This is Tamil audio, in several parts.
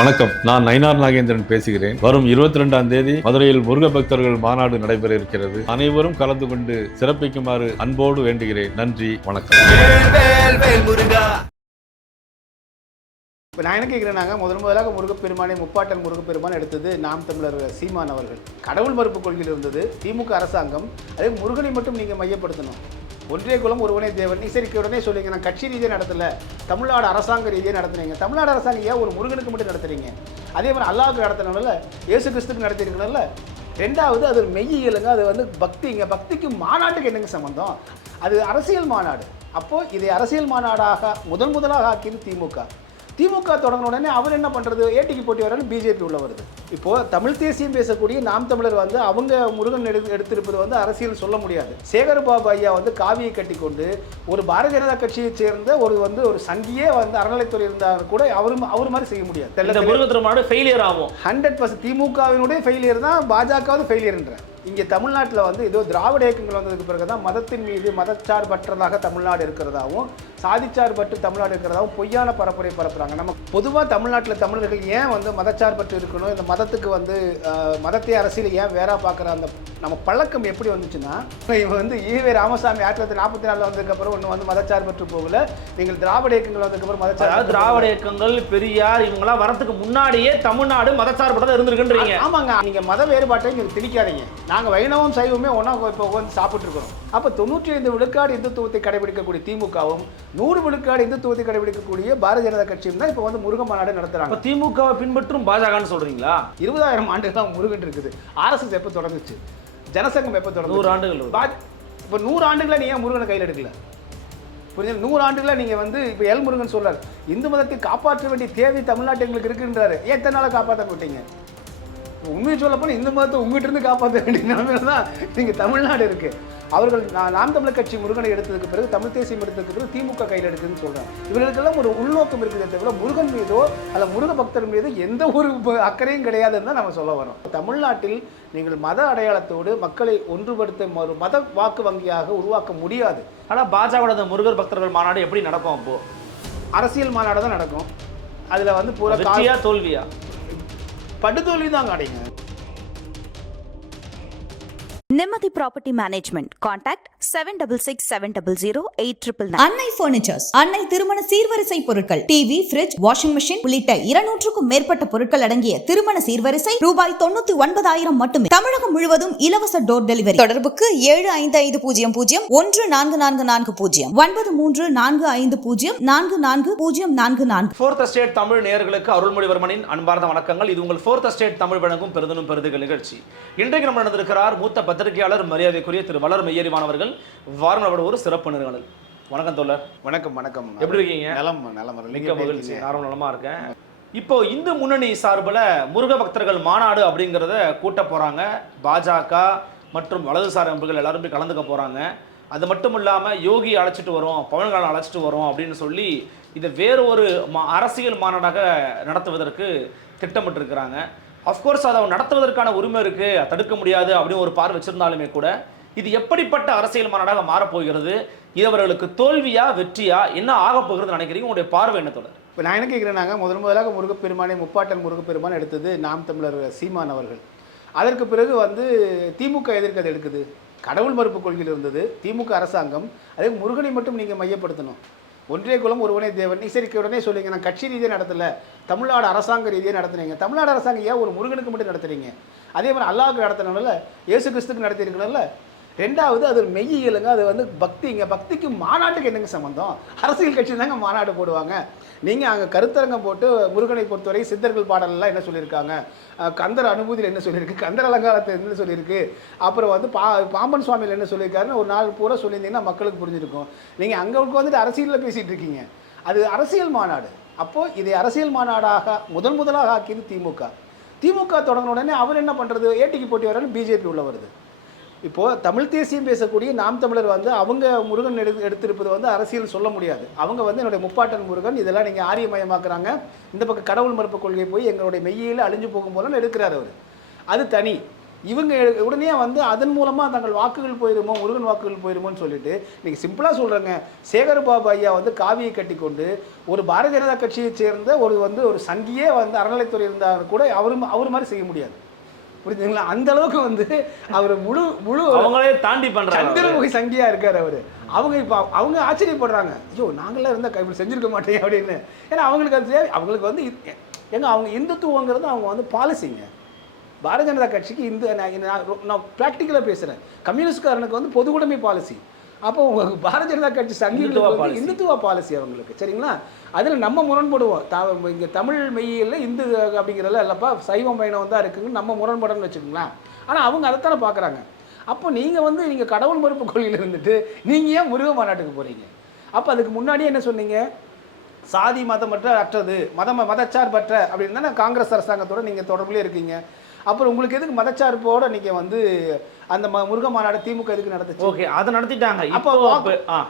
வணக்கம், நான் நயினார் நாகேந்திரன் பேசுகிறேன். வரும் 22ஆம் தேதி மதுரையில் முருக பக்தர்கள் மாநாடு நடைபெற இருக்கிறது. அனைவரும் கலந்து கொண்டு சிறப்பிக்குமாறு அன்போடு வேண்டுகிறேன். நன்றி, வணக்கம். இப்போ நான் என்ன கேட்குறேன்னாங்க, முதலாக முருகப்பெருமானை முப்பாட்டன் முருகப்பெருமான் எடுத்தது நாம் தமிழர் சீமான் அவர்கள். கடவுள் மறுப்பு கொள்கையில் இருந்தது திமுக அரசாங்கம். அதே முருகனை மட்டும் நீங்கள் மையப்படுத்தணும். ஒன்றிய குலம் ஒருவனே தேவன் சரி உடனே சொல்லிங்க, நான் கட்சி ரீதியாக நடத்தலை, தமிழ்நாடு அரசாங்க ரீதியாக நடத்துனீங்க. தமிழ்நாடு அரசாங்கம் ஏன் ஒரு முருகனுக்கு மட்டும் நடத்துறீங்க? அதே மாதிரி அல்லாஹ்வுக்கு நடத்தணும்ல, இயேசு கிறிஸ்துக்கு நடத்திருக்கணும்ல. ரெண்டாவது, அது ஒரு மெய்யியலுங்க, அது வந்து பக்திங்க. பக்திக்கு மாநாட்டுக்கு என்னங்க சம்பந்தம்? அது அரசியல் மாநாடு. அப்போது இதை அரசியல் மாநாடாக முதலாக ஆக்கியது திமுக தொடங்கின உடனே அவர் என்ன பண்ணுறது, ஏடிக்கு போட்டி வரன்னு பிஜேபி உள்ள வருது. இப்போது தமிழ் தேசியம் பேசக்கூடிய நாம் தமிழர் வந்து அவங்க முருகன் எடுத்திருப்பது வந்து அரசியல் சொல்ல முடியாது. சேகர்பாபு ஐயா வந்து காவியை கட்டி கொண்டு ஒரு பாரதிய ஜனதா கட்சியை சேர்ந்த ஒரு சங்கியே வந்து அறநிலைத்துறை இருந்தால் கூட அவர் மாதிரி செய்ய முடியாது. ஃபெயிலியர் ஆகும் 100%. திமுகவினுடைய ஃபெயிலியர் தான், பாஜகவது ஃபெயிலியர்ன்ற. இங்கே தமிழ்நாட்டில் வந்து ஏதோ திராவிட இயக்கங்கள் வந்ததுக்கு பிறகு தான் மதத்தின் மீது மதச்சார்பற்றதாக தமிழ்நாடு இருக்கிறதாகவும் சாதிச்சார்பற்று தமிழ்நாடு இருக்கிறதாகவும் பொய்யான பரப்புரை பரப்புகிறாங்க. நம்ம பொதுவாக தமிழ்நாட்டில் தமிழர்கள் ஏன் வந்து மதச்சார்பற்று இருக்கணும், இந்த மதத்துக்கு வந்து மதத்தை அரசியல் ஏன் வேற பார்க்குற அந்த நம்ம பழக்கம் எப்படி வந்துச்சுன்னா, இவன் வந்து ஈவே ராமசாமி 1944 வந்ததுக்கப்புறம் ஒன்று வந்து மதச்சார்பற்று போகல. நீங்கள் திராவிட இயக்கங்கள் வந்ததுக்கப்புறம் மதச்சார்பு, திராவிட இயக்கங்கள் பெரியார் இவங்களாம் வரத்துக்கு முன்னாடியே தமிழ்நாடு மதச்சார்பற்றதாக இருந்திருக்குன்றீங்க. ஆமாங்க, நீங்கள் மத வேறுபாட்டை நீங்கள் திணிக்காதீங்க. நாங்கள் வைணவம் சைவமே ஒன்றா இப்போ வந்து சாப்பிட்ருக்கிறோம். அப்போ 95 விழுக்காடு இந்துத்துவத்தை கடைபிடிக்கக்கூடிய திமுகவும் 100 விழுக்காடு இந்துத்துவத்தை கடைபிடிக்கக்கூடிய பாரதிய ஜனதா கட்சியும் தான் இப்போ வந்து முருக மாநாடு நடத்துகிறாங்க. திமுகவை பின்பற்றும் பாஜகன்னு சொல்கிறீங்களா? 20,000 ஆண்டுகள் தான் முருகன் இருக்குது. ஆர்எஸ்எஸ் எப்போ தொடங்குச்சு, ஜனசங்கம் எப்போ தொடங்கு? 100 ஆண்டுகள். இப்போ 100 ஆண்டுகளை நீ ஏன் முருகனை கையில் எடுக்கல? புரிஞ்சு, 100 ஆண்டுகளை நீங்கள் வந்து இப்போ எல் முருகன் சொல்றார், இந்து மதத்தை காப்பாற்ற வேண்டிய தேவை தமிழ்நாட்டு எங்களுக்கு இருக்குன்றாரு. ஏன் எத்தனை நாளை காப்பாற்ற விட்டீங்க? உண்மையை சொல்லப்போனால் இந்து மதத்தை உங்ககிட்ட இருந்து காப்பாற்ற வேண்டிய நிலைமையில தான் நீங்கள் தமிழ்நாடு இருக்கு. அவர்கள் நாம் தமிழர் கட்சி முருகனை எடுத்ததுக்கு பிறகு, தமிழ் தேசியம் எடுத்ததுக்கு பிறகு திமுக கையில் எடுக்குதுன்னு சொல்றாங்க. இவர்களுக்கெல்லாம் ஒரு உள்நோக்கம் இருக்குது தவிர முருகன் மீதோ அல்ல முருக பக்தர் மீது எந்த ஒரு அக்கறையும் கிடையாதுன்னு தான் நம்ம சொல்ல வரோம். தமிழ்நாட்டில் நீங்கள் மத அடையாளத்தோடு மக்களை ஒன்றுபடுத்த ஒரு மத வாக்கு வங்கியாக உருவாக்க முடியாது. ஆனால் பாஜகவோட முருகர் பக்தர்கள் மாநாடு எப்படி நடக்கும்? அப்போ அரசியல் மாநாடு தான் நடக்கும். அதில் வந்து பூரா வெற்றியா தோல்வியா? படுதோல்வி தான் கிடைங்க. நிம்மதி ப்ராப்பர்ட்டி மேனேஜ்மெண்ட். கான்டாக்ட் 7667008899. அன்னை பர்னிச்சர்ஸ், அன்னை திருமண சீர்வரிசை பொருட்கள், டிவி, ஃபிரிட்ஜ், வாஷிங் மெஷின் உள்ளிட்ட 200க்கும் மேற்பட்ட பொருட்கள் அடங்கிய திருமண சீர்வரிசை ரூபாய் 99,000 மட்டுமே. தமிழகம் முழுவதும் இலவச டோர் டெலிவரி. தொடர்புக்கு 7550144440 9345044044. ஃபோர்த் எஸ்டேட் தமிழ் நேயர்களுக்கு அருள்மொழிவர்மனின் அன்பார்ந்த வணக்கங்கள். இது உங்கள் ஃபோர்த் எஸ்டேட் தமிழ் வழங்கும் பெருதனும் பெருதுகள் நிகழ்ச்சி. இன்றைக்கு நம்ம நடந்திருக்கிறார் மூத்த பத்திரிகையாளர் மரியாதைக்குரிய திரு வளர் மெய்யறிவானவர்கள். வாரணோட ஒரு சிறப்பு நேர்காணல். வணக்கம் தோழர். வணக்கம் வணக்கம். எப்படி இருக்கீங்க? நலம். மிக்க மகிழ்ச்சி. நானும் நலமா இருக்கேன். இப்போ இந்து முன்னணி சார்பில் முருக பக்தர்கள் மாநாடு அப்படிங்கிறத கூட்ட போறாங்க. பாஜக மற்றும் வலதுசாரி அமைப்புகள் எல்லாருமே கலந்துக்க போறாங்க. அது மட்டும் இல்லாமல் யோகி அழைச்சிட்டு வரோம், பவன்காலம் அழைச்சிட்டு வரோம் அப்படின்னு சொல்லி இதை வேறு ஒரு அரசியல் மாநாடாக நடத்துவதற்கு திட்டமிட்டிருக்கிறாங்க. அஃப்கோர்ஸ் அதை நடத்துவதற்கான உரிமை இருக்குது, தடுக்க முடியாது அப்படின்னு ஒரு பார்வை வச்சிருந்தாலுமே கூட இது எப்படிப்பட்ட அரசியல் மாநாடாக மாறப்போகிறது? இது அவர்களுக்கு தோல்வியா வெற்றியா என்ன ஆகப்போகிறது நினைக்கிறீங்க? உங்களுடைய பார்வை என்ன தோழர்? இப்போ நான் என்ன கேட்குறேன்னாங்க, முதலாக முருகப்பெருமானை முப்பாட்டன் முருகப்பெருமான் எடுத்தது நாம் தமிழர் சீமான் அவர்கள். அதற்கு பிறகு வந்து திமுக எதற்கு அதை எடுக்குது? கடவுள் மறுப்பு கொள்கையில் இருந்தது திமுக அரசாங்கம். அதே முருகனை மட்டும் நீங்கள் மையப்படுத்தணும். ஒன்றிய குலம் ஒருவனே தேவன் சரி உடனே சொல்லிங்க, நான் கட்சி ரீதியாக நடத்தலை, தமிழ்நாடு அரசாங்க ரீதியாக நடத்துனீங்க. தமிழ்நாடு அரசாங்கம் ஏன் ஒரு முருகனுக்கு மட்டும் நடத்துறீங்க? அதே மாதிரி அல்லாஹ்வுக்கு நடத்தணும்ல, இயேசு கிறிஸ்துக்கு நடத்திருக்கணும்ல. ரெண்டாவது, அது ஒரு மெய்யியலுங்க, அது வந்து பக்திங்க. பக்திக்கு மாநாட்டுக்கு என்னங்க சம்பந்தம்? அரசியல் கட்சி தாங்க மாநாடு போடுவாங்க. நீங்கள் அங்கே கருத்தரங்கம் போட்டு முருகனை பொறுத்தவரை சித்தர்கள் பாடலெல்லாம் என்ன சொல்லியிருக்காங்க, கந்தர் அனுபூதியில் என்ன சொல்லியிருக்கு, கந்தர் அலங்காரத்தில் என்ன சொல்லியிருக்கு, அப்புறம் வந்து பாம்பன் சுவாமியில் என்ன சொல்லியிருக்காருன்னு ஒரு நாள் பூரா சொல்லியிருந்தீங்கன்னா மக்களுக்கு புரிஞ்சிருக்கும். நீங்கள் அங்கே வந்துட்டு அரசியலில் பேசிகிட்டு இருக்கீங்க. அது அரசியல் மாநாடு. அப்போது இதை அரசியல் மாநாடாக முதலாக ஆக்கியது திமுக தொடங்கின உடனே அவர் என்ன பண்ணுறது, ஏடிக்கு போட்டி வரன்னு பிஜேபி உள்ள வருது. இப்போது தமிழ் தேசியம் பேசக்கூடிய நாம் தமிழர் வந்து அவங்க முருகன் எடுத்திருப்பது வந்து அரசியல் சொல்ல முடியாது. அவங்க வந்து என்னுடைய முப்பாட்டன் முருகன், இதெல்லாம் நீங்கள் ஆரியமயமாக்குறாங்க, இந்த பக்கம் கடவுள் மறுப்பு கொள்கை போய் எங்களுடைய மெய்யியில் அழிஞ்சு போகும் போல எடுக்கிறார் அவர். அது தனி. இவங்க உடனே வந்து அதன் மூலமாக தங்கள் வாக்குகள் போயிருமோ, முருகன் வாக்குகள் போயிருமோன்னு சொல்லிட்டு இன்னைக்கு சிம்பிளாக சொல்கிறேங்க, சேகர்பாபு ஐயா வந்து காவியை கட்டி கொண்டு ஒரு பாரதிய ஜனதா கட்சியைச் சேர்ந்த ஒரு சங்கியே வந்து அறநிலைத்துறை இருந்தால் கூட அவர் மாதிரி செய்ய முடியாது. புரிஞ்சுங்களா? அந்த அளவுக்கு வந்து அவர் முழு அவங்களே தாண்டி பண்றாங்க. சந்திரமுகி சங்கியா இருக்காரு அவரு. அவங்க ஆச்சரியப்படுறாங்க, ஐயோ நாங்களாம் இருந்தால் இப்படி செஞ்சிருக்க மாட்டேன் அப்படின்னு. ஏன்னா அவங்களுக்கு அது அவங்களுக்கு வந்து அவங்க இந்துத்துவங்கிறது அவங்க வந்து பாலிசிங்க. பாரதிய ஜனதா கட்சிக்கு நான் ப்ராக்டிக்கலாக பேசுகிறேன். கம்யூனிஸ்ட்காரனுக்கு வந்து பொதுவுடைமை பாலிசி. அப்போ உங்களுக்கு பாரதிய ஜனதா கட்சி சங்கிகளுக்கு இந்துத்துவ பாலிசி அவங்களுக்கு. சரிங்களா? அதில் நம்ம முரண்படுவோம். இங்கே தமிழ் மெய்யில் இந்து அப்படிங்கிறதுல இல்லைப்பா சைவம் வைணவம் தான் இருக்குன்னு நம்ம முரண்படன்னு வச்சுக்கோங்களேன். ஆனால் அவங்க அதைத்தானே பார்க்குறாங்க. அப்போ நீங்கள் கடவுள் மறுப்பு கொள்கையில் இருந்துட்டு நீங்கள் ஏன் முருக மாநாட்டுக்கு போகிறீங்க? அப்போ அதுக்கு முன்னாடியே என்ன சொன்னீங்க? சாதி மதமற்ற அற்றது, மதச்சார்பற்ற அப்படின்னு தானே காங்கிரஸ் அரசாங்கத்தோடு நீங்கள் தொடர்புலேயே இருக்கீங்க. அப்புறம் உங்களுக்கு எதுக்கு மதச்சார்போட நீங்கள் வந்து அந்த முருக மாநாடு திமுக எதுக்கு நடந்துச்சு? ஓகே, அதை நடத்திட்டாங்க. அப்போ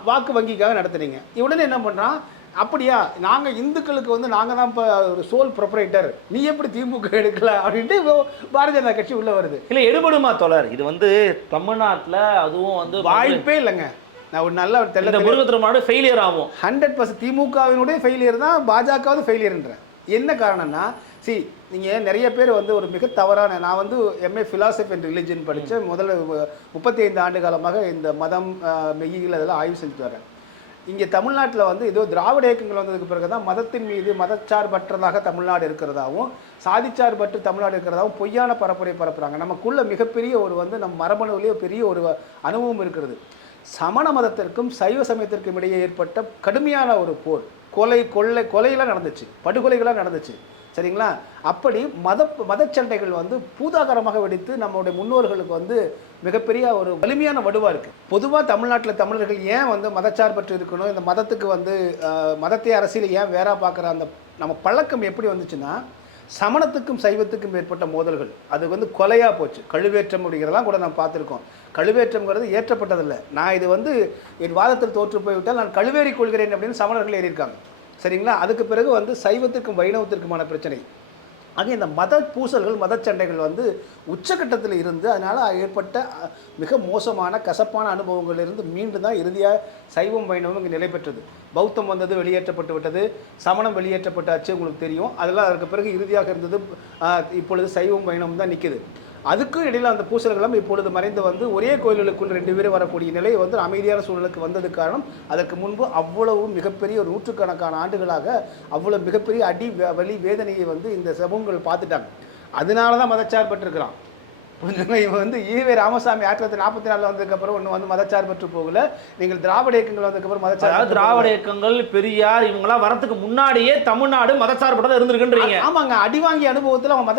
வாக்கு வங்கிக்காக நடத்துறீங்க. உடனே என்ன பண்ணுறான், அப்படியா நாங்கள் இந்துக்களுக்கு வந்து நாங்கள் தான் இப்போ ஒரு சோல் ப்ரொப்ரைட்டர், நீ எப்படி திமுக எடுக்கல அப்படின்ட்டு பாரதிய ஜனதா கட்சி உள்ளே வருது. இல்லை எடுபடுமா தோழர்? இது வந்து தமிழ்நாட்டில் அதுவும் வந்து வாய்ப்பே இல்லைங்க. நான் ஒரு நல்ல முருகத்திரமாடு ஃபெயிலியர் ஆகும். 100% திமுகவினுடைய ஃபெயிலியர் தான், பாஜகவது ஃபெயிலியர்ன்றேன். என்ன காரணம்னா நீங்கள் நிறைய பேர் வந்து ஒரு மிக தவறான, நான் வந்து MA ஃபிலாசபி அண்ட் ரிலிஜன் படித்தேன். முதல்ல 35 ஆண்டு காலமாக இந்த மதம் மெய்யியல் அதெல்லாம் ஆய்வு செஞ்சுட்டு வரேன். இங்கே தமிழ்நாட்டில் வந்து ஏதோ திராவிட இயக்கங்கள் வந்ததுக்கு பிறகு தான் மதத்தின் மீது மதச்சார்பற்றதாக தமிழ்நாடு இருக்கிறதாகவும் சாதிச்சார்பற்று தமிழ்நாடு இருக்கிறதாகவும் பொய்யான பரப்புரை பரப்புகிறாங்க. நமக்குள்ள மிகப்பெரிய ஒரு நம்ம மரபணுவிலேயே பெரிய ஒரு அனுபவம் இருக்கிறது. சமண மதத்திற்கும் சைவ சமயத்திற்கும் இடையே ஏற்பட்ட கடுமையான ஒரு போர், கொலையெல்லாம் நடந்துச்சு, படுகொலைகளாக நடந்துச்சு. சரிங்களா? அப்படி மதச்சண்டைகள் வந்து பூதாகரமாக வெடித்து நம்மளுடைய முன்னோர்களுக்கு வந்து மிகப்பெரிய ஒரு வலிமையான வடுவாக இருக்குது. பொதுவாக தமிழ்நாட்டில் தமிழர்கள் ஏன் வந்து மதச்சார்பற்று இருக்கணும், இந்த மதத்துக்கு வந்து மதத்தை அரசியல் ஏன் வேற பார்க்குற அந்த நம்ம பழக்கம் எப்படி வந்துச்சுன்னா, சமணத்துக்கும் சைவத்துக்கும் ஏற்பட்ட மோதல்கள் அது வந்து கொலையாக போச்சு. கழுவேற்றம் அப்படிங்கிறதெல்லாம் கூட நான் பார்த்துருக்கோம். கழுவேற்றம்ங்கிறது ஏற்றப்பட்டதில்லை. நான் இது வந்து என் வாதத்தில் தோற்று போய்விட்டால் நான் கழுவேறி கொள்கிறேன் அப்படின்னு சமணர்கள் ஏறியிருக்காங்க. சரிங்களா? அதுக்கு பிறகு வந்து சைவத்திற்கும் வைணவத்திற்குமான பிரச்சனை. ஆக இந்த மத பூசல்கள் மதச்சண்டைகள் வந்து உச்சக்கட்டத்தில் இருந்து அதனால் ஏற்பட்ட மிக மோசமான கசப்பான அனுபவங்களிலிருந்து மீண்டு தான் இறுதியாக சைவம் வைணவம் இங்கே நிலை பெற்றது. பௌத்தம் வந்தது, வெளியேற்றப்பட்டு விட்டது. சமணம் வெளியேற்றப்பட்டாச்சு, உங்களுக்கு தெரியும். அதெல்லாம் அதற்கு பிறகு இறுதியாக இருந்தது. இப்பொழுது சைவம் வைணவம் தான் நிற்குது. அதுக்கும் இடையில் அந்த பூசல்களும் இப்பொழுது மறைந்து வந்து ஒரே கோயில்களுக்குள் 2 பேரும் வரக்கூடிய நிலை வந்து அமைதியான சூழலுக்கு வந்தது காரணம். அதற்கு முன்பு அவ்வளவு மிகப்பெரிய ஒரு நூற்றுக்கணக்கான ஆண்டுகளாக அவ்வளவு மிகப்பெரிய அடி வலி வேதனையை வந்து இந்த சமூகங்கள் பார்த்துட்டாங்க. அதனால தான் மதச்சார்பற்றிருக்கிறான். இவன் வந்து ஈவே ராமசாமி 1944 வந்ததுக்கப்புறம் ஒன்று வந்து மதச்சார்பற்று போகல. நீங்கள் திராவிட இயக்கங்கள் வந்ததுக்கப்புறம் மதச்சார்பு, திராவிட இயக்கங்கள் பெரியார் இவங்கெல்லாம் வரத்துக்கு முன்னாடியே தமிழ்நாடு மதச்சார்பற்றதா இருந்திருக்குன்றீங்க. ஆமாங்க, அடி வாங்கிய அனுபவத்தில் அவன்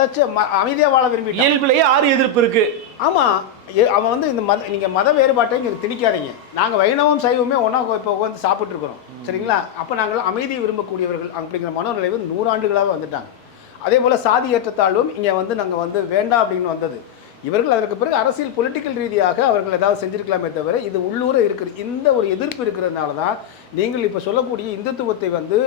அமைதியாக வாழ விரும்பி இயல்பிலேயே 6 எதிர்ப்பு இருக்கு. ஆமாம், அவன் வந்து இந்த நீங்கள் மத வேறுபாட்டை இங்கே திணிக்காதீங்க. நாங்கள் வைணவம் சைவமே ஒன்றா இப்போ வந்து சாப்பிட்ருக்குறோம். சரிங்களா? அப்போ நாங்கள் அமைதியை விரும்பக்கூடியவர்கள் அப்படிங்கிற மனோநிலை வந்து 100 ஆண்டுகளாக வந்துட்டாங்க. அதே போல் சாதி ஏற்றத்தாழ்வும் இங்கே வந்து நாங்கள் வந்து வேண்டாம் அப்படின்னு வந்தது. இவர்கள் அதற்கு பிறகு அரசியல் பொலிட்டிக்கல் ரீதியாக அவர்கள் ஏதாவது செஞ்சிருக்கலாமே தவிர இது உள்ளூர இருக்குது. இந்த ஒரு எதிர்ப்பு இருக்கிறதுனால தான் நீங்கள் இப்போ சொல்லக்கூடிய இந்துத்துவத்தை வந்து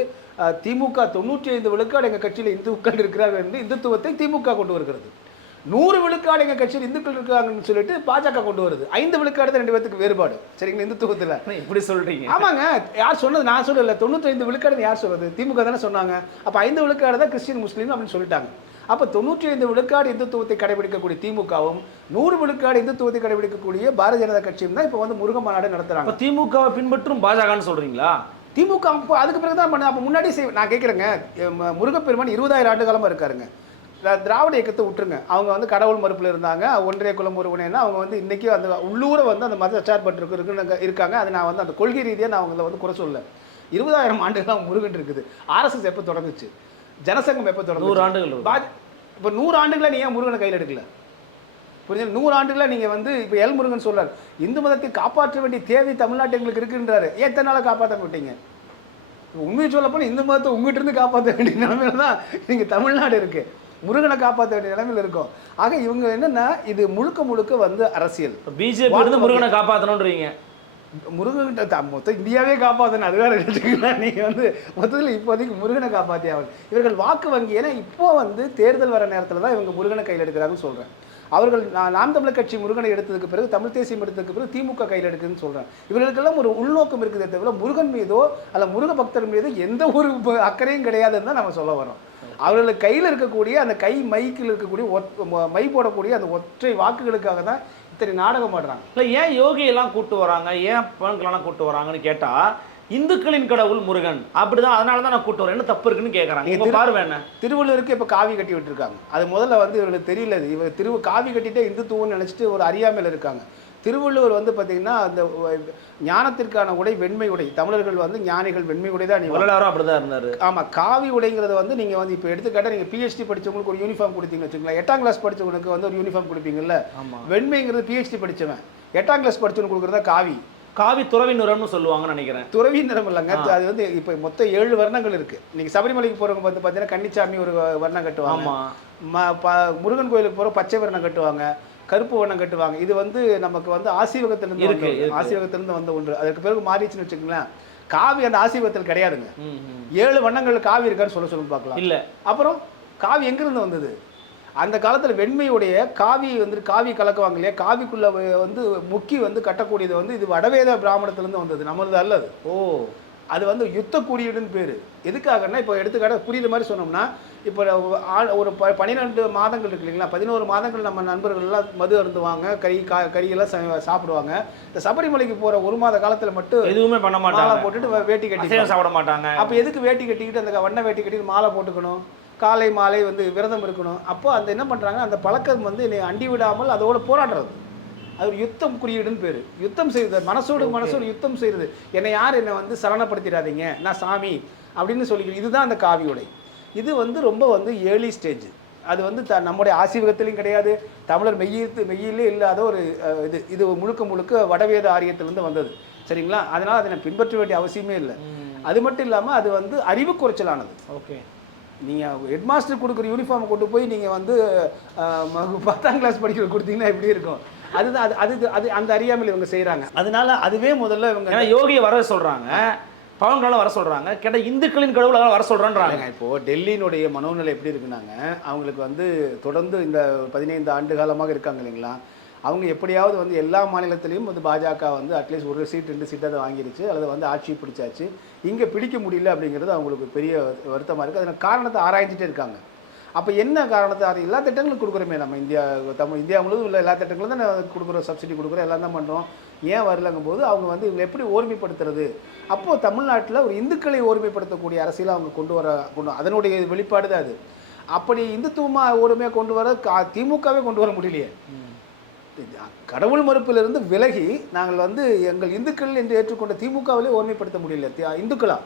திமுக 95 விழுக்காடு எங்கள் கட்சியில் இந்துக்கள் இருக்கிறார்கள் என்று இந்துத்துவத்தை திமுக கொண்டு வருகிறது. 100 விழுக்காடு எங்கள் கட்சியில் இந்துக்கள் இருக்காங்கன்னு சொல்லிட்டு பாஜக கொண்டு வருது. 5 விழுக்காடு தான் 2 பேருக்கு வேறுபாடு. சரிங்களா? இந்துத்துவத்தில் இப்படி சொல்றீங்க? ஆமாங்க, யார் சொன்னது? நான் சொல்லல. 95 விழுக்காடு யார் சொல்றது? திமுக தானே சொன்னாங்க. அப்போ 5 விழுக்காடு தான் கிறிஸ்டின் முஸ்லீம் அப்படின்னு சொல்லிட்டாங்க. அப்போ 95 விழுக்காடு இந்துத்துவத்தை கடைபிடிக்கக்கூடிய திமுகவும் 100 விழுக்காடு இந்துத்துவத்தை கடைபிடிக்கக்கூடிய பாரதிய ஜனதா கட்சியும் தான் இப்போ வந்து முருக மாநாடு நடத்துறாங்க. திமுகவை பின்பற்றும் பாஜகன்னு சொல்றீங்களா? திமுக அதுக்கு பிறகு தான் பண்ண. அப்போ முன்னாடி நான் கேட்குறேங்க, முருகப்பெருமான் 20,000 ஆண்டு காலமாக இருக்காருங்க. திராவிட இயக்கத்தை விட்டுருங்க, அவங்க வந்து கடவுள் மறுப்பில் இருந்தாங்க. ஒன்றிய குலம் ஒருவனேன்னா அவங்க வந்து இன்றைக்கி அந்த உள்ளூரை வந்து அந்த மதச்சார்பற்று இருக்காங்க. அது நான் வந்து அந்த கொள்கை ரீதியாக நான் அவங்கள வந்து குறை சொல்ல. 20,000 ஆண்டுகளாக முருகன் இருக்குது. RSS எப்போ தொடங்குச்சு? ஜனசங்கம் எப்போ தொடங்கும்? 100 ஆண்டுகள். இப்போ 100 ஆண்டுகளை நீ ஏன் முருகனை கையில் எடுக்கல? புரிஞ்சு 100 ஆண்டுகளை நீங்கள் வந்து இப்போ எல் முருகன் சொல்றார், இந்து மதத்தை காப்பாற்ற வேண்டிய தேவை தமிழ்நாட்டு எங்களுக்கு இருக்குன்றாரு. ஏன் எத்தனை நாளாக காப்பாற்ற மாட்டீங்க? உண்மையை சொல்லப்போனால் இந்து மதத்தை உங்ககிட்ட இருந்து காப்பாற்ற வேண்டிய நிலைமையில தான் நீங்கள் தமிழ்நாடு இருக்கு. முருகனை காப்பாற்ற வேண்டிய நிலைமையில் இருக்கும். ஆக இவங்க என்னன்னா இது முழுக்க வந்து அரசியல். பிஜேபி இருந்து முருகனை காப்பாற்றணுன்றீங்க. முருகன்கிட்ட மொத்தம் இந்தியாவே காப்பாற்றணும், அதுதான் எடுத்துக்கலாம். நீங்கள் வந்து மொத்தத்தில் இப்போதைக்கு முருகனை காப்பாற்றி ஆகணும். இவர்கள் வாக்கு வங்கி, ஏன்னா இப்போ வந்து தேர்தல் வர நேரத்தில் தான் இவங்க முருகனை கையில் எடுக்கிறாங்கன்னு சொல்கிறேன். அவர்கள் நாம் தமிழர் கட்சி முருகனை எடுத்ததுக்கு பிறகு தமிழ் தேசியம் எடுத்ததுக்கு பிறகு திமுக கையில் எடுக்குதுன்னு சொல்கிறேன். இவர்களுக்கெல்லாம் ஒரு உள்நோக்கம் இருக்குதே தவிர முருகன் மீதோ அல்ல முருக பக்தர் மீதோ எந்த ஒரு அக்கறையும் கிடையாதுன்னு தான் நம்ம சொல்ல வரோம். அவர்களுக்கு கையில் இருக்கக்கூடிய அந்த கை மைக்கில் இருக்கக்கூடிய மை போடக்கூடிய அந்த ஒற்றை வாக்குகளுக்காக தான் இத்தனை நாடகம் ஆடுறாங்க. இல்லை ஏன் யோகியெல்லாம் கூட்டு வராங்க, ஏன் பவன்களெல்லாம் கூட்டு வராங்கன்னு கேட்டால் இந்துக்களின் கடவுள் முருகன் அப்படிதான், அதனால தான் நான் கூட்டு வரேன், என்ன தப்பு இருக்குன்னு கேட்குறாங்க. உங்கள் பார்வை என்ன? திருவள்ளுவருக்கு இப்போ காவி கட்டி விட்டுருக்காங்க. அது முதல்ல வந்து இவர்களுக்கு தெரியல. இவர் காவி கட்டிட்டே இந்துத்துவம்னு நினச்சிட்டு ஒரு அறியாமையில் இருக்காங்க. திருவள்ளுவர் வந்து பார்த்தீங்கன்னா அந்த ஞானத்திற்கான உடை வெண்மை உடை, தமிழர்கள் வந்து ஞானிகள் வெண்மை உடை தான். எல்லாரும் அப்படிதான் இருந்தார். ஆமாம், காவி உடைங்கிறத வந்து நீங்கள் வந்து இப்போ எடுத்துக்காட்டால் நீங்கள் பிஹெச்டி படித்தவங்களுக்கு ஒரு யூனிஃபார்ம் கொடுத்தீங்கன்னு வச்சுக்கலாம். 8ஆம் கிளாஸ் படித்தவங்களுக்கு வந்து ஒரு யூனிஃபார்ம் கொடுப்பீங்கல்ல. வெண்மைங்கிறது பிஹெச்டி படித்தவன், 8ஆம் கிளாஸ் படித்தவனுக்கு கொடுக்குறதா காவி. காவி துறவி நிறம்னு சொல்லுவாங்கன்னு நினைக்கிறேன். துறவி நிறம் இல்லைங்க, அது வந்து இப்போ மொத்தம் 7 வர்ணங்கள் இருக்குது. நீங்கள் சபரிமலைக்கு போகிறவங்க வந்து பார்த்தீங்கன்னா கன்னிச்சாமி ஒரு வர்ணம் கட்டுவாங்க. முருகன் கோயிலுக்கு போகிற பச்சை வர்ணம் கட்டுவாங்க, கருப்பு வண்ணம் கட்டுவாங்க. இது வந்து நமக்கு வந்து ஆசீர்வாதத்திலிருந்து வந்த ஒன்று. அதற்கு பிறகு மாறிச்சுன்னு வச்சுக்கோங்களேன். காவி அந்த ஆசீர்வாதத்தில் கிடையாதுங்க. 7 வண்ணங்கள் காவி இருக்கான்னு சொல்லுங்க பார்க்கலாம். இல்லை, அப்புறம் காவி எங்கிருந்து வந்தது? அந்த காலத்தில் வெண்மையுடைய காவி வந்து காவி கலக்குவாங்க இல்லையா, காவிக்குள்ளே வந்து முக்கி வந்து கட்டக்கூடியது வந்து இது வடவேத பிராமணத்திலேருந்து வந்தது, நம்மளது அல்லது. அது வந்து யுத்த குறியீடுன்னு பேர். எதுக்காகன்னா இப்போ எடுத்துக்காட்ட புரியுற மாதிரி சொன்னோம்னா, இப்போ ஒரு 12 மாதங்கள் இருக்கு இல்லைங்களா, 11 மாதங்கள் நம்ம நண்பர்கள்லாம் மது அருந்துவாங்க, கறியெல்லாம் சாப்பிடுவாங்க. இந்த சபரிமலைக்கு போகிற 1 மாத காலத்தில் மட்டும் எதுவுமே பண்ண மாட்டாங்க, போட்டுட்டு வேட்டி கட்டி சாப்பிட மாட்டாங்க. அப்போ எதுக்கு வேட்டி கட்டிக்கிட்டு அந்த வண்ண வேட்டி கட்டிட்டு மாலை போட்டுக்கணும், காலை மாலை வந்து விரதம் இருக்கணும்? அப்போ அந்த என்ன பண்ணுறாங்க, அந்த பழக்கம் வந்து என்னை அண்டி விடாமல் அதோட போராடுறது. அது ஒரு யுத்தம் குறியீடுன்னு பேர். யுத்தம் செய்கிறது, மனசோடு யுத்தம் செய்கிறது. என்னை என்னை வந்து சரணப்படுத்திடாதீங்க, நான் சாமி அப்படின்னு சொல்லிக்கிறேன். இதுதான் அந்த காவி உடை. இது வந்து ரொம்ப வந்து ஏர்லி ஸ்டேஜ். அது வந்து நம்முடைய ஆசீர்வாதத்திலையும் கிடையாது, தமிழர் மெய்யிலே இல்லாத ஒரு இது முழுக்க வடவேத ஆரியத்திலிருந்து வந்தது. சரிங்களா? அதனால் அதை நான் பின்பற்ற வேண்டிய அவசியமே இல்லை. அது மட்டும் இல்லாமல் அது வந்து அறிவு குறைச்சலானது. ஓகே, நீங்கள் ஹெட் மாஸ்டர் கொடுக்குற யூனிஃபார்மை கொண்டு போய் நீங்கள் வந்து 10ஆம் கிளாஸ் படிக்கிற கொடுத்தீங்கன்னா எப்படி இருக்கும்? அதுதான் அது அந்த அறியாமல் இவங்க செய்கிறாங்க. அதனால அதுவே முதல்ல இவங்க யோகியை வர சொல்கிறாங்க, பவன்களால் வர சொல்கிறாங்க, கேட்டால் இந்துக்களின் கடவுள் அதெல்லாம் வர சொல்கிறான்றாங்க. இப்போது டெல்லியினுடைய மனோநிலை எப்படி இருக்குன்னாங்க, அவங்களுக்கு வந்து தொடர்ந்து இந்த 15 ஆண்டு காலமாக இருக்காங்க இல்லைங்களா, அவங்க எப்படியாவது வந்து எல்லா மாநிலத்திலையும் வந்து பாஜக வந்து அட்லீஸ்ட் 1 சீட் 2 சீட் அதை வாங்கிருச்சு, அல்லது வந்து ஆட்சி பிடிச்சாச்சு. இங்கே பிடிக்க முடியல அப்படிங்கிறது அவங்களுக்கு பெரிய வருத்தமாக இருக்குது. அதனால் காரணத்தை ஆராய்ஞ்சிட்டே இருக்காங்க. அப்போ என்ன காரணத்தை எல்லா திட்டங்களும் கொடுக்குறோமே நம்ம இந்தியா முழுவதும் உள்ள எல்லா திட்டங்களும் தான் கொடுக்குறோம், சப்சிடி கொடுக்குறோம், எல்லாம் தான் பண்ணுறோம். ஏன் வரலங்கும் போது அவங்க வந்து இவங்க எப்படி ஓர்மைப்படுத்துறது? அப்போது தமிழ்நாட்டில் ஒரு இந்துக்களை ஓர்மைப்படுத்தக்கூடிய அரசியலை அவங்க கொண்டு அதனுடைய வெளிப்பாடு தான் அது. அப்படி இந்துத்துவமாக ஓர்மையாக கொண்டு வர திமுகவே கொண்டு வர முடியலையே. கடவுள் மறுப்பிலிருந்து விலகி நாங்கள் வந்து எங்கள் இந்துக்கள் என்று ஏற்றுக்கொண்ட திமுகவிலே ஓர்மைப்படுத்த முடியல இந்துக்களா.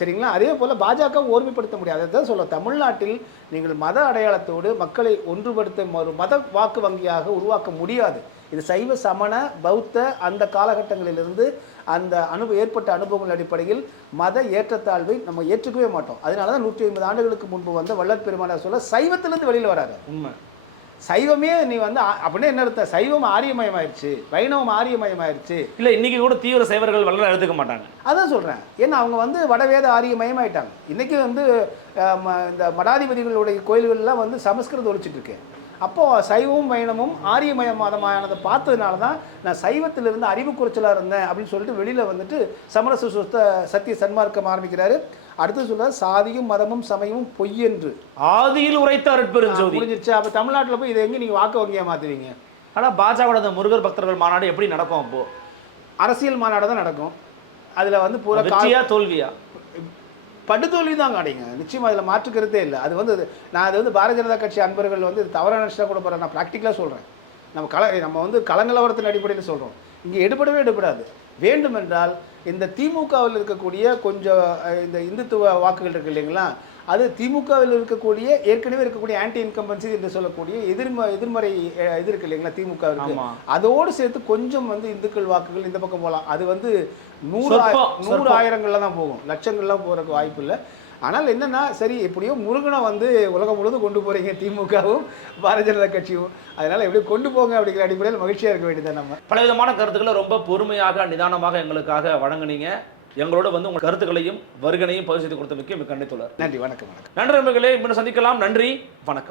சரிங்களா? அதே போல் பாஜக ஓர்மைப்படுத்த முடியாது. அதுதான் சொல்ல, தமிழ்நாட்டில் நீங்கள் மத அடையாளத்தோடு மக்களை ஒன்றுபடுத்த ஒரு மத வாக்கு வங்கியாக உருவாக்க முடியாது. இது சைவ சமண பௌத்த அந்த காலகட்டங்களிலிருந்து அந்த ஏற்பட்ட அனுபவங்கள் அடிப்படையில் மத ஏற்றத்தாழ்வை நம்ம ஏற்றுக்கவே மாட்டோம். அதனால தான் 150 ஆண்டுகளுக்கு முன்பு வந்த வள்ளல் பெருமானார் சொல்ல சைவத்திலிருந்து வெளியில் வராது. உண்மை சைவமே நீ வந்து அப்படின்னா என்ன அர்த்தம்? சைவம் ஆரியமயமாயிருச்சு, வைணவம் ஆரியமயமாயிருச்சு. இல்லை, இன்னைக்கு கூட தீவிர சைவர்கள் வள்ளலார் எடுத்துக்க மாட்டாங்க. அதான் சொல்கிறேன். ஏன்னா அவங்க வந்து வடவேத ஆரியமயமாயிட்டாங்க. இன்றைக்கி வந்து இந்த மடாதிபதிகளுடைய கோயில்கள்லாம் வந்து சமஸ்கிருதம் ஒழிச்சிட்டு இருக்கேன். அப்போது சைவமும் வைணமும் ஆரியமயமானதை பார்த்ததுனால தான் நான் சைவத்திலிருந்து அறிவு குறைச்சலாக இருந்தேன் அப்படின்னு சொல்லிட்டு வெளியில் வந்துட்டு சமரச சத்திய சன்மார்க்கம் ஆரம்பிக்கிறாரு. அடுத்து சொல்கிறார், சாதியும் மதமும் சமயமும் பொய் என்று ஆதியில் உரைத்தார் முடிஞ்சிருச்சு. அப்போ தமிழ்நாட்டில் போய் இதை எங்கே நீங்கள் வாக்கு வங்கியாக மாற்றுவீங்க? ஆனால் பாஜகவோட அந்த முருகர் பக்தர்கள் மாநாடு எப்படி நடக்கும்? அப்போது அரசியல் மாநாடு தான் நடக்கும். அதில் வந்து பூரா வெற்றியா தோல்வியா? படுதோல்வி தான் காணிங்க, நிச்சயமாக அதில் மாற்று கருத்தே இல்லை. அது வந்து நான் அது வந்து பாரதிய ஜனதா கட்சி அன்பர்கள் வந்து தவறாக நினச்சா கூட போகிறேன். நான் ப்ராக்டிக்கலாக சொல்கிறேன். நம்ம வந்து களநிலவரத்தின் அடிப்படையில் சொல்கிறோம். இங்கே எடுபடாது. வேண்டுமென்றால் இந்த திமுகவில் இருக்கக்கூடிய கொஞ்சம் இந்த இந்துத்துவ வாக்குகள் இருக்குது இல்லைங்களா, அது திமுகவில் இருக்கக்கூடிய ஏற்கனவே இருக்கக்கூடிய ஆன்டி இன்கம்பன்சி என்று சொல்லக்கூடிய எதிர்மறை இது இருக்கு இல்லைங்களா திமுக, அதோடு சேர்த்து கொஞ்சம் வந்து இந்துக்கள் வாக்குகள் இந்த பக்கம் போகலாம். அது வந்து 100 ஆயிரங்கள்ல தான் போகும், லட்சங்கள்லாம் போகிறதுக்கு வாய்ப்பு இல்லை. ஆனால் என்னென்னா, சரி எப்படியோ முருகனை வந்து உலகம் முழுவதும் கொண்டு போகிறீங்க திமுகவும் பாரதிய ஜனதா கட்சியும், அதனால் எப்படியோ கொண்டு போங்க அப்படிங்கிற அடிப்படையில் மகிழ்ச்சியாக இருக்க வேண்டியது. நம்ம பலவிதமான கருத்துக்களை ரொம்ப பொறுமையாக நிதானமாக எங்களுக்காக வழங்குனீங்க. எங்களோட வந்து உங்கள் கருத்துக்களையும் வருகனையும் பதிவு செய்து கொடுத்தமைக்கு மிக்க நன்றி. நன்றி, வணக்கம். நன்றி நண்பர்களே, இன்னும் சந்திக்கலாம். நன்றி, வணக்கம்.